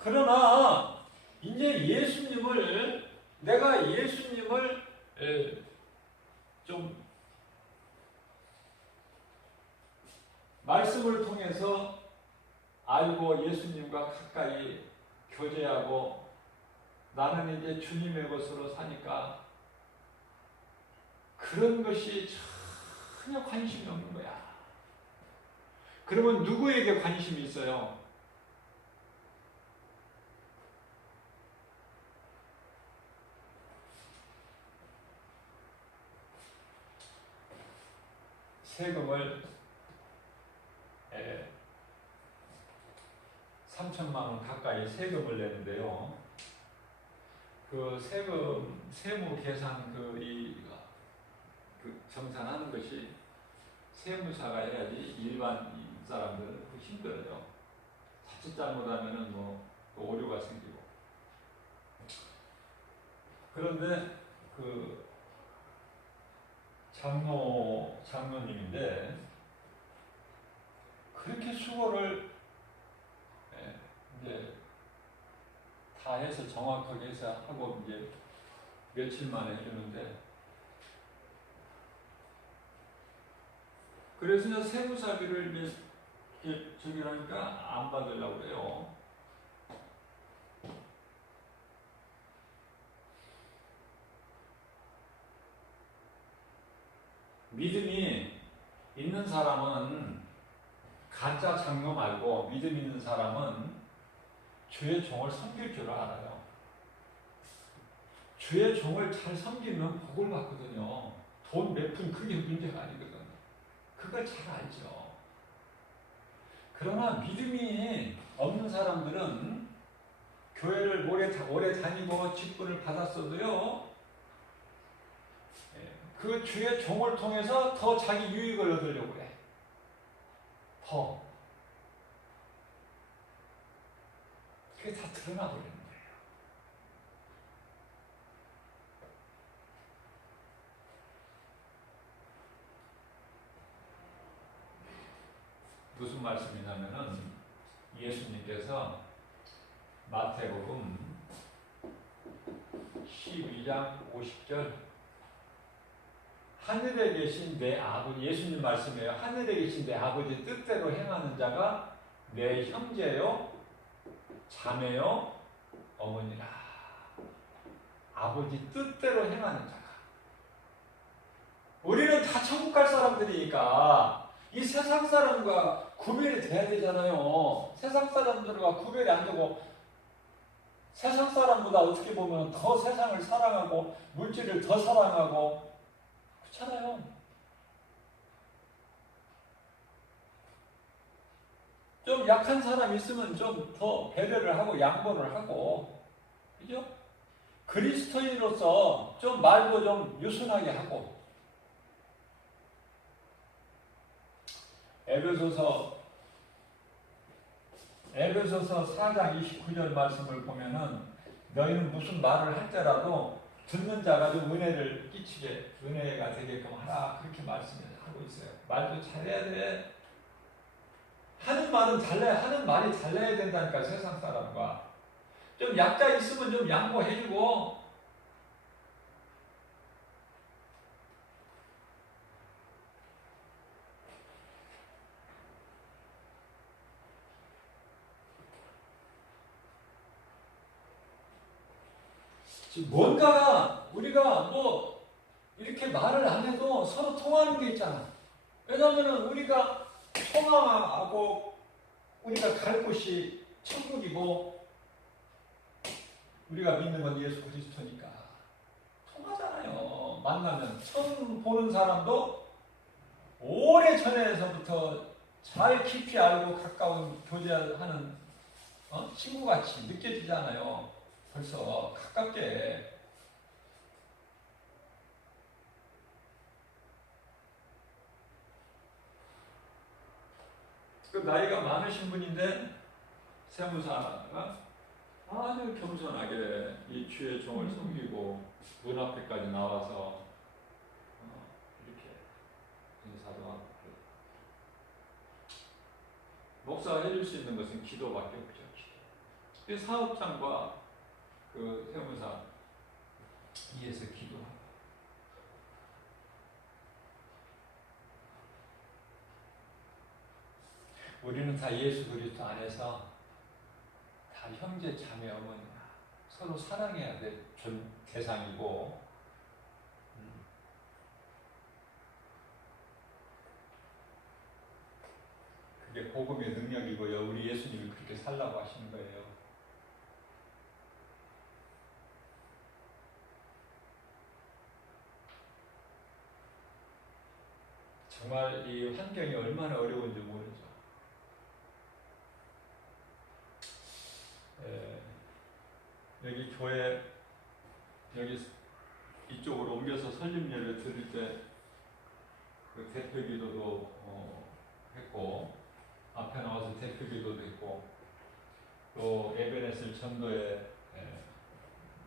그러나 이제 내가 예수님을 좀 말씀을 통해서 알고 예수님과 가까이 교제하고 나는 이제 주님의 것으로 사니까 그런 것이 전혀 관심이 없는 거야. 그러면 누구에게 관심이 있어요? 세금을 3천만 원 가까이 세금을 내는데요. 그 세무 계산 정산하는 것이 세무사가 해야지 일반 사람들은 힘들어요. 자칫 잘못하면은 뭐 오류가 생기고. 그런데 그 장로님인데 그렇게 수고를 이제 다 해서 정확하게 해서 하고 이제 며칠 만에 해주는데, 그래서 이제 세무사비를 이제 저기 하니까 안 받으려고 그래요. 믿음이 있는 사람은 가짜 장로 말고 믿음 있는 사람은 주의 종을 섬길 줄 알아요. 주의 종을 잘 섬기면 복을 받거든요. 돈 몇 푼 그게 문제가 아니거든. 그걸 잘 알죠. 그러나 믿음이 없는 사람들은 교회를 오래 다니고 직분을 받았어도요, 그 주의 종을 통해서 더 자기 유익을 얻으려고 해. 더. 그게 다 드러나 버리는 거예요. 무슨 말씀이냐면은 예수님께서 마태복음 12장 50절 하늘에 계신 내 아버지, 예수님 말씀이에요. 하늘에 계신 내 아버지 뜻대로 행하는 자가 내 형제요, 자매요, 어머니라. 아버지 뜻대로 행하는 자가. 우리는 다 천국 갈 사람들이니까 이 세상 사람과 구별이 돼야 되잖아요. 세상 사람들과 구별이 안 되고 세상 사람보다 어떻게 보면 더 세상을 사랑하고 물질을 더 사랑하고 그렇잖아요. 좀 약한 사람 있으면 좀 더 배려를 하고 양보를 하고, 그죠? 그리스도인으로서 좀 말도 좀 유순하게 하고. 에베소서 4장 29절 말씀을 보면은 너희는 무슨 말을 할때라도 듣는 자가 좀 은혜가 되게끔 하라, 그렇게 말씀하고 있어요. 말도 잘해야 돼. 하는 말이 달라야 된다니까, 세상 사람과. 좀 약자 있으면 좀 양보해주고. 뭔가가 우리가 뭐 이렇게 말을 안 해도 서로 통하는 게 있잖아. 왜냐하면 우리가 통하고 우리가 갈 곳이 천국이고 우리가 믿는 건 예수 그리스도니까 통하잖아요. 만나면 처음 보는 사람도 오래 전에서부터 잘 깊이 알고 가까운 교제하는 친구같이 느껴지잖아요. 벌써 가깝게. 그 나이가 많으신 분인데 세무사가 아주 겸손하게 이 주의 종을 섬기고 문 앞에까지 나와서 이렇게 인사도 하고. 목사가 해줄 수 있는 것은 기도밖에 없죠. 기도. 사업장과 그 세무사 위에서 기도하고. 우리는 다 예수 그리스도 안에서 다 형제 자매 어머니나 서로 사랑해야 될 대상이고, 그게 복음의 능력이고요. 우리 예수님이 그렇게 살라고 하시는 거예요. 정말 이 환경이 얼마나 어려운지 모르죠. 여기 교회 이쪽으로 옮겨서 설립 예배 드릴 때 그 대표 기도도 했고, 앞에 나와서 대표 기도도 했고, 또 에베네슬 전도에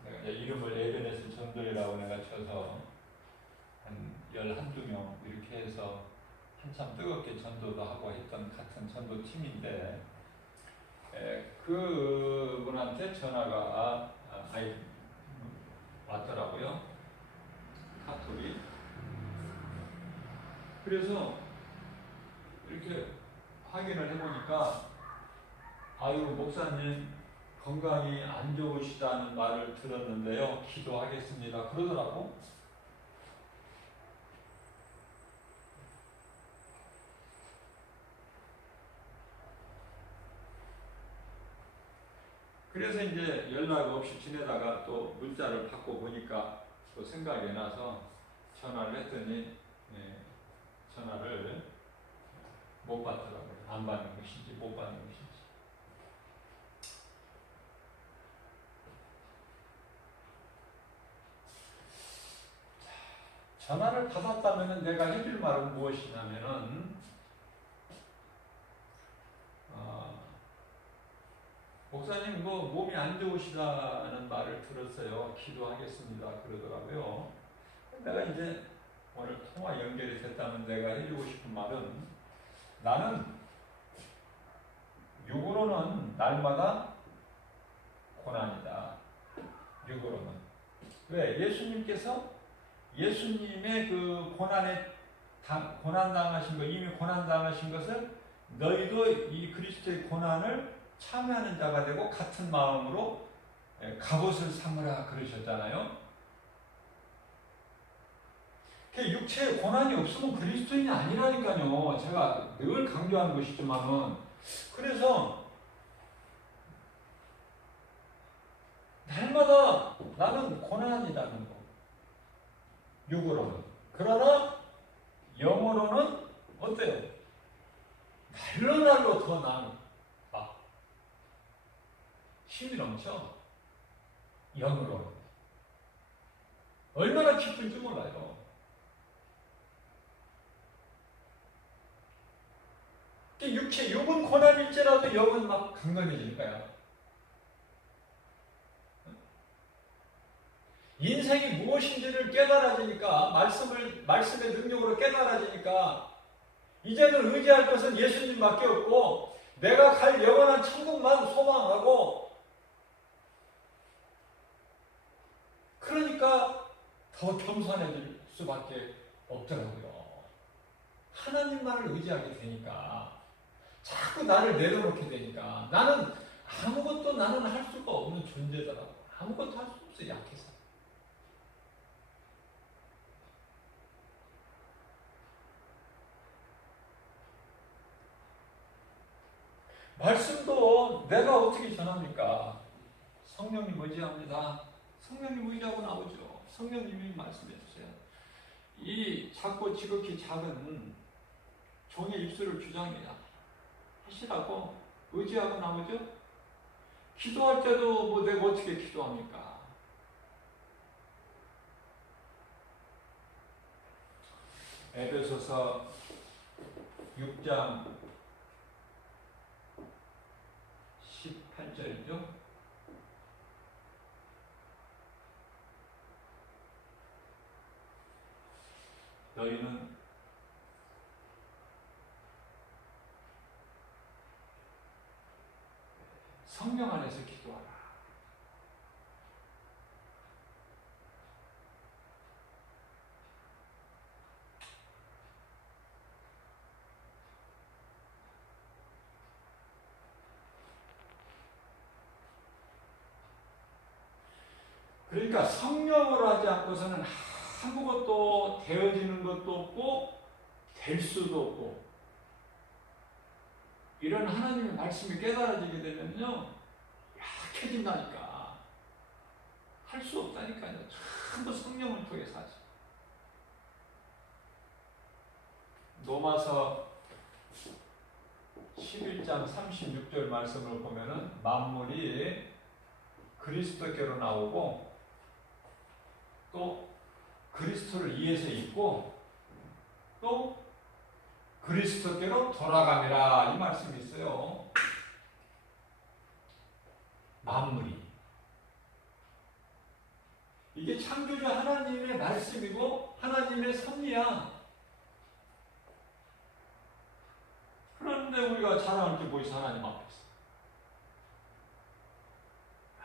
내가 이제 이름을 에베네스 전도회라고 내가 쳐서 한 11~12명 이렇게 해서 한참 뜨겁게 전도도 하고 했던 같은 전도팀인데, 그분한테 전화가 왔더라고요. 카톡이. 그래서 이렇게 확인을 해보니까, 아유, 목사님 건강이 안 좋으시다는 말을 들었는데요, 기도하겠습니다 그러더라고. 그래서 이제 연락 없이 지내다가 또 문자를 받고 보니까 또 생각이 나서 전화를 했더니, 전화를 못 받더라고요. 안 받는 것인지 못 받는 것인지. 전화를 받았다면 내가 해줄 말은 무엇이냐면은, 목사님 몸이 안 좋으시다는 말을 들었어요. 기도하겠습니다 그러더라고요. 내가 이제 오늘 통화 연결이 됐다면 내가 해주고 싶은 말은, 나는 육으로는 날마다 고난이다. 육으로는. 왜? 예수님의 그 고난 당하신 것, 이미 고난 당하신 것을 너희도 이 그리스도의 고난을 참여하는 자가 되고 같은 마음으로 갑옷을 삼으라 그러셨잖아요. 육체에 고난이 없으면 그리스도인이 아니라니까요. 제가 늘 강조하는 것이지만은. 그래서 날마다 나는 고난이라는 거. 육으로는. 그러나 영으로는 어때요? 날로 더 나는 힘이 넘쳐. 영으로는. 얼마나 기쁜지 몰라요. 육은 고난일지라도 영은 막 강건해지니까요. 인생이 무엇인지를 깨달아지니까, 말씀의 능력으로 깨달아지니까, 이제는 의지할 것은 예수님밖에 없고, 내가 갈 영원한 천국만 소망하고, 그러니까 더 겸손해질 수밖에 없더라고요. 하나님만을 의지하게 되니까, 자꾸 나를 내려놓게 되니까, 나는 할 수가 없는 존재더라고. 아무것도 할 수 없어, 약해서. 말씀도 내가 어떻게 전합니까? 성령님 의지합니다. 성령님 의지하고 나오죠. 성령님이 말씀해 주세요. 이 작고 지극히 작은 종의 입술을 주장해야 하시라고 의지하고 나오죠. 기도할 때도 내가 어떻게 기도합니까? 에베소서 6장 18절이죠. 너희는 성령 안에서 기도하라. 그러니까 성령으로 하지 않고서는 아무것도 되어지는 것도 없고 될 수도 없고, 이런 하나님의 말씀이 깨달아지게 되면요, 약해진다니까. 할 수 없다니까요. 전부 성령을 통해서 하죠. 로마서 11장 36절 말씀을 보면은 만물이 그리스도께로 나오고 또 그리스도를 위해서 있고 또 그리스도께로 돌아가니라, 이 말씀이 있어요. 만물이. 이게 창조주 하나님의 말씀이고 하나님의 섭리야. 그런데 우리가 자랑할 게 뭐 있어? 하나님 앞에서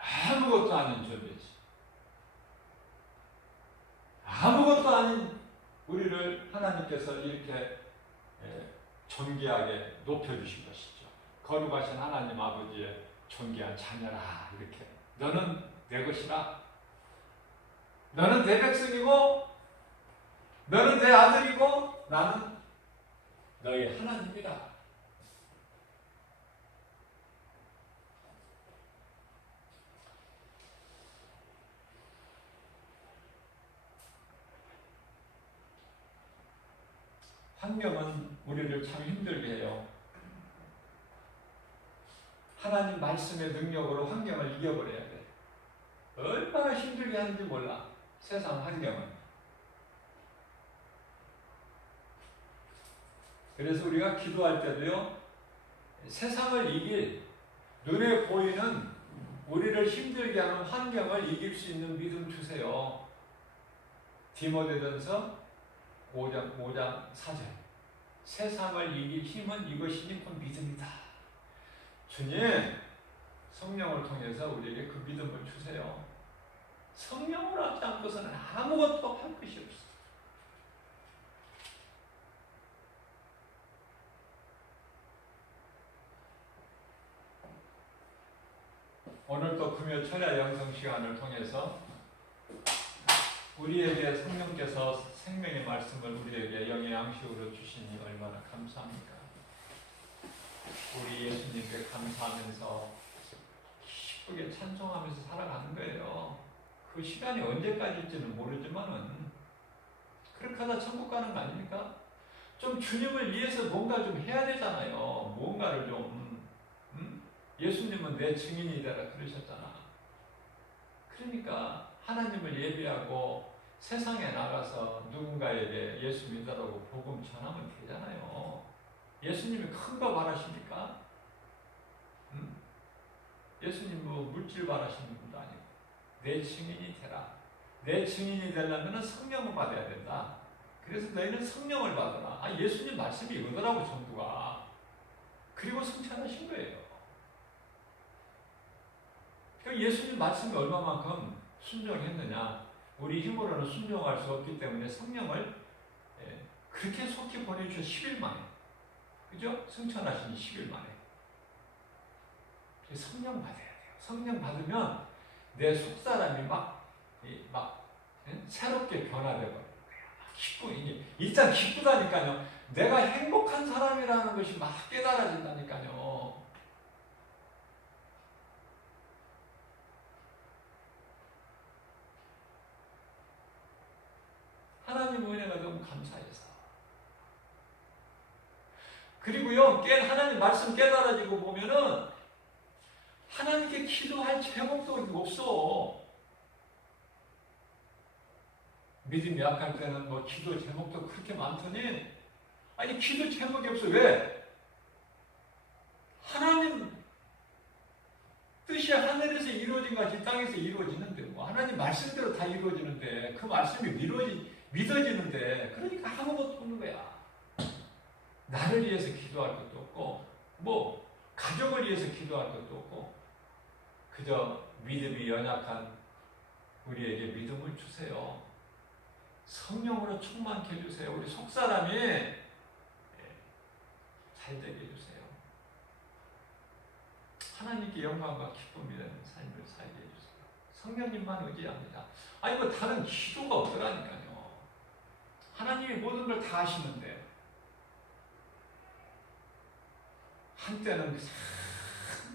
아무것도 아닌 존재지. 아무것도 아닌 우리를 하나님께서 이렇게 존귀하게 높여주신 것이죠. 거룩하신 하나님 아버지의 존귀한 자녀라. 이렇게 너는 내 것이라. 너는 내 백성이고 너는 내 아들이고 나는 너희 하나님이다. 환경은 우리를 참 힘들게 해요. 하나님 말씀의 능력으로 환경을 이겨버려야 돼. 얼마나 힘들게 하는지 몰라. 세상 환경은. 그래서 우리가 기도할 때도요, 세상을 이길, 눈에 보이는 우리를 힘들게 하는 환경을 이길 수 있는 믿음 주세요. 디모데전서 5장 4절. 세상을 이길 힘은 이것이니 곧 믿음이다. 주님, 성령을 통해서 우리에게 그 믿음을 주세요. 성령을 얻지 않고서는 아무것도 할 것이 없어. 오늘 또 금요 철야 영성 시간을 통해서 우리에게 성령께서 생명의 말씀을 우리에게 영의 양식으로 주시니 얼마나 감사합니까? 우리 예수님께 감사하면서 기쁘게 찬송하면서 살아가는 거예요. 그 시간이 언제까지일지는 모르지만은 그렇게 하다 천국 가는 거 아닙니까? 좀 주님을 위해서 뭔가 좀 해야 되잖아요. 뭔가를 좀 예수님은 내 증인이 되라 그러셨잖아. 그러니까 하나님을 예비하고 세상에 나가서 누군가에게 예수 믿으라고 복음 전하면 되잖아요. 예수님이 큰 거 바라십니까? 예수님 뭐 물질 바라시는 분도 아니고 내 증인이 되라. 내 증인이 되려면 성령을 받아야 된다. 그래서 너희는 성령을 받아라. 아, 예수님 말씀이 이거더라고 전부가. 그리고 성찬하신 거예요. 예수님 말씀이 얼마만큼 순종했느냐. 우리 힘으로는 순종할 수 없기 때문에 성령을 그렇게 속히 보내주셔 10일 만에. 그죠? 승천하신 10일 만에. 성령 받아야 돼요. 성령 받으면 내 속사람이 막 새롭게 변화되고 기쁘, 일단 기쁘다니까요. 내가 행복한 사람이라는 것이 막 깨달아진다니까요. 하나님 은혜가 너무 감사해서. 그리고요, 하나님 말씀 깨달아지고 보면은 하나님께 기도할 제목도 없어. 믿음이 약할 때는 뭐 기도 제목도 그렇게 많더니, 아니 기도 제목이 없어. 왜? 하나님 뜻이 하늘에서 이루어진 것이 땅에서 이루어지는데, 뭐 하나님 말씀대로 다 이루어지는데, 그 말씀이 믿어지는데, 그러니까 아무것도 없는 거야. 나를 위해서 기도할 것도 없고, 뭐 가족을 위해서 기도할 것도 없고, 그저 믿음이 연약한 우리에게 믿음을 주세요. 성령으로 충만케 해주세요. 우리 속사람이 잘 되게 해주세요. 하나님께 영광과 기쁨이 되는 삶을 살게 해주세요. 성령님만 의지합니다. 아니 뭐 다른 기도가 없더라니까요. 하나님이 모든 걸 다 하시는데 한때는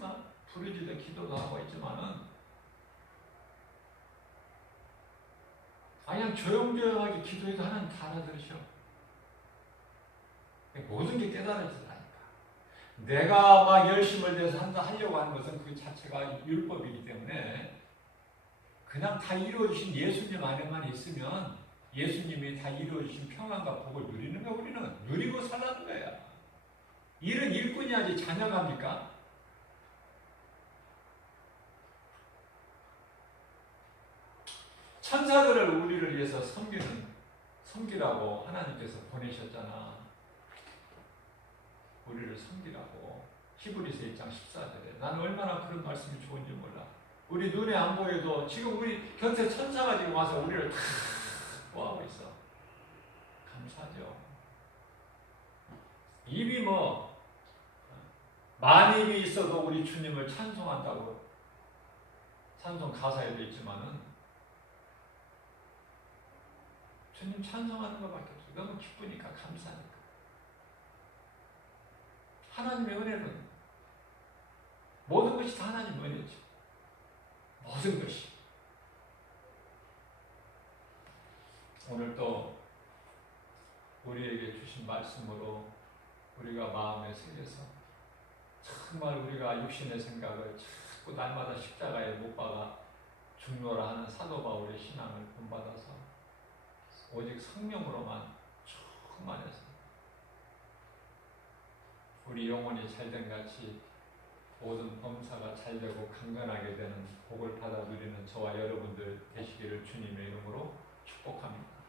막 부르짖어 기도도 하고 있지만은 그냥 조용조용하게 기도해도 하나님 다 알아들으셔. 모든 게 깨달아지더라니까. 내가 막 열심을 내서 하려고 하는 것은 그 자체가 율법이기 때문에 그냥 다 이루어주신 예수님 안에만 있으면 예수님이 다 이루어주신 평안과 복을 누리는 거야. 우리는 누리고 살라는 거야. 일은 일꾼이 하지 자녀가 합니까? 천사들을 우리를 위해서 섬기라고 하나님께서 보내셨잖아. 우리를 섬기라고. 히브리서 1장 14절에. 나는 얼마나 그런 말씀이 좋은지 몰라. 우리 눈에 안 보여도 지금 우리 곁에 천사가 지금 와서 우리를 다 보호하고 있어. 감사죠. 입이 뭐 만 입이 있어도 우리 주님을 찬송한다고 찬송 가사에 되어 있지만은 주님 찬송하는 것밖에 없어요. 너무 기쁘니까, 감사하니까. 하나님의 은혜는 모든 것이 다 하나님 은혜죠. 모든 것이. 오늘 또 우리에게 주신 말씀으로 우리가 마음에 새겨서 정말 우리가 육신의 생각을 자꾸 날마다 십자가에 못 박아 죽노라 하는 사도 바울의 신앙을 본받아서 오직 성령으로만 충만해서 우리 영혼이 잘된 같이 모든 범사가 잘되고 강건하게 되는 복을 받아 누리는 저와 여러분들 되시기를 주님의 이름으로 축복합니다.